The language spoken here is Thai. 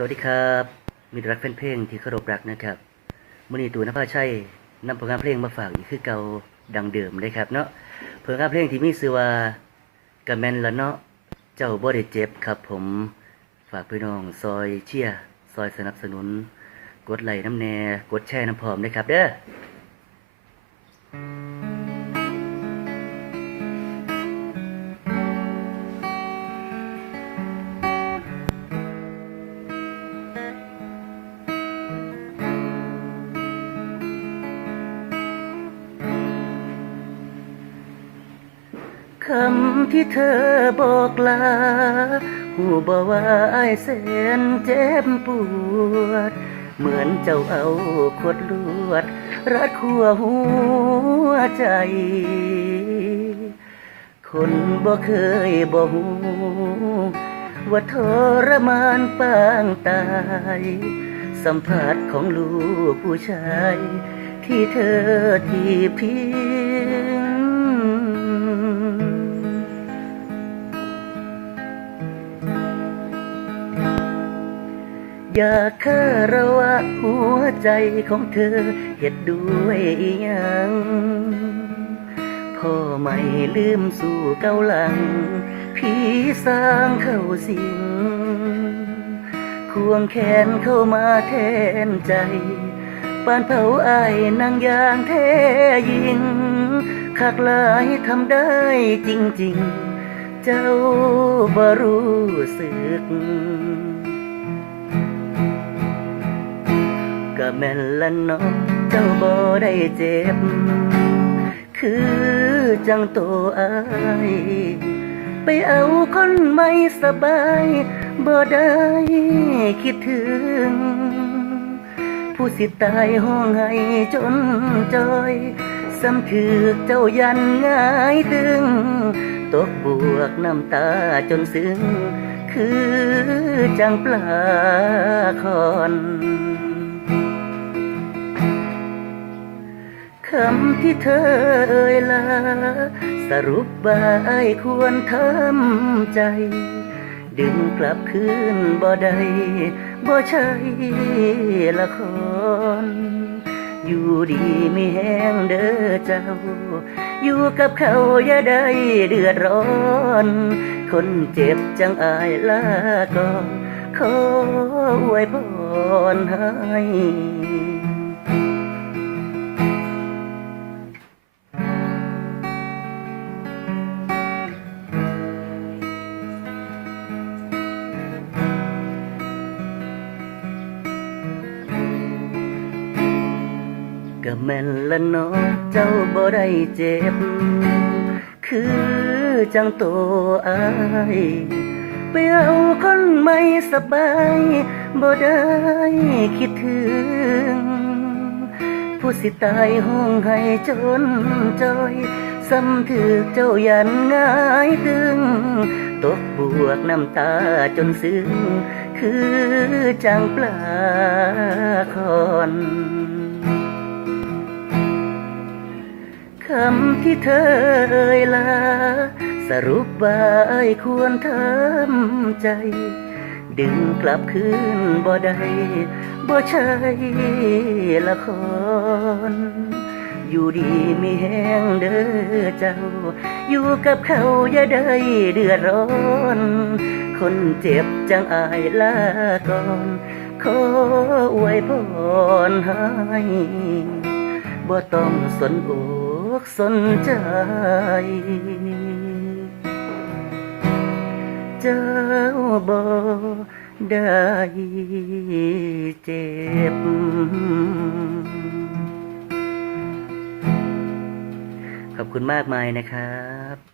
สวัสดีครับมิตรรักแฟนเพลงที่เคารพรักนะครับมื่อนี้ตูนภาชัยนำผลงานเพลงมาฝากอีกคือเก่าดังเดิมเลยครับเนาะผลงานเพลงที่มีชื่อว่ากะแมนละเนาะเจ้าบ่ได้เจ็บครับ ผมฝากพี่น้องซอยเชียร์ซอยสนับสนุน กดไลค์น้ำแน่กดแชร์น้ำพร้อมเลยครับเด้อ คำที่เธอบอกลาหูบอกว่าไอ้ายแสนเจ็บปวด เหมือนเจ้าเอาขวดลวด รัดขัวหัวใจ คนบ่เคยบ่หูว่าทรมานปางตาย สัมผัสของลูกผู้ชาย ที่เธอที่เพียง อยาคาระวะหัวใจของเธอเหตุด้วยอิหยังพ่อไม่ลืมสู่เก้าหลังพี่สร้างเข้าสิง ควงแขนเข้ามาแทนใจปานเผาอายนางยางแท้ยิงคักหลายทำได้จริง ๆ เจ้าบ่รู้สึก ก็แม่นละเน้องเจ้าบ่ได้เจ็บ คือจังโตอายไปเอาคนไม่สบายบ่ได้คิดถึง ผู้สิตายห้องให้จนจอยสำถือเจ้ายันง่ายตึง ตกบวกน้ำตาจนซึ้ง คือจังปลาคอน คำที่เธอเอ่ยลา สรุปว่าไอ้ายควรทำใจ ดึงกลับคืนบ่ได้บ่ใช่ละคร อยู่ดีมีแห้งเด้อเจ้า อยู่กับเขาอย่าได้เดือดร้อน คนเจ็บจังอายลาก่อนขออวยพรให้ ก็แม่นละเนาะเจ้าบ่ได้เจ็บ คือจังโตอายไปเอาคนไม่สบายบ่ได้คิดถึง ผู้สิตายห้องให้จนจอยซ้ำถือเจ้ายันง่ายตึง ตกบวกน้ำตาจนซึ้ง คือจังปลาคอน คำที่เธอเอ่ยลา สรุปว่าไอควรทำใจ ดึงกลับคืนบ่ได้บ่ใช่ละคร อยู่ดีมีแห้งเด้อเจ้า อยู่กับเขาอย่าได้เดือดร้อน คนเจ็บจังอายลาก่อนขออวยพรให้บ่ต้องสนอ กสนใจ เจ้าบ่ได้เจ็บ ขอบคุณมากมายนะครับ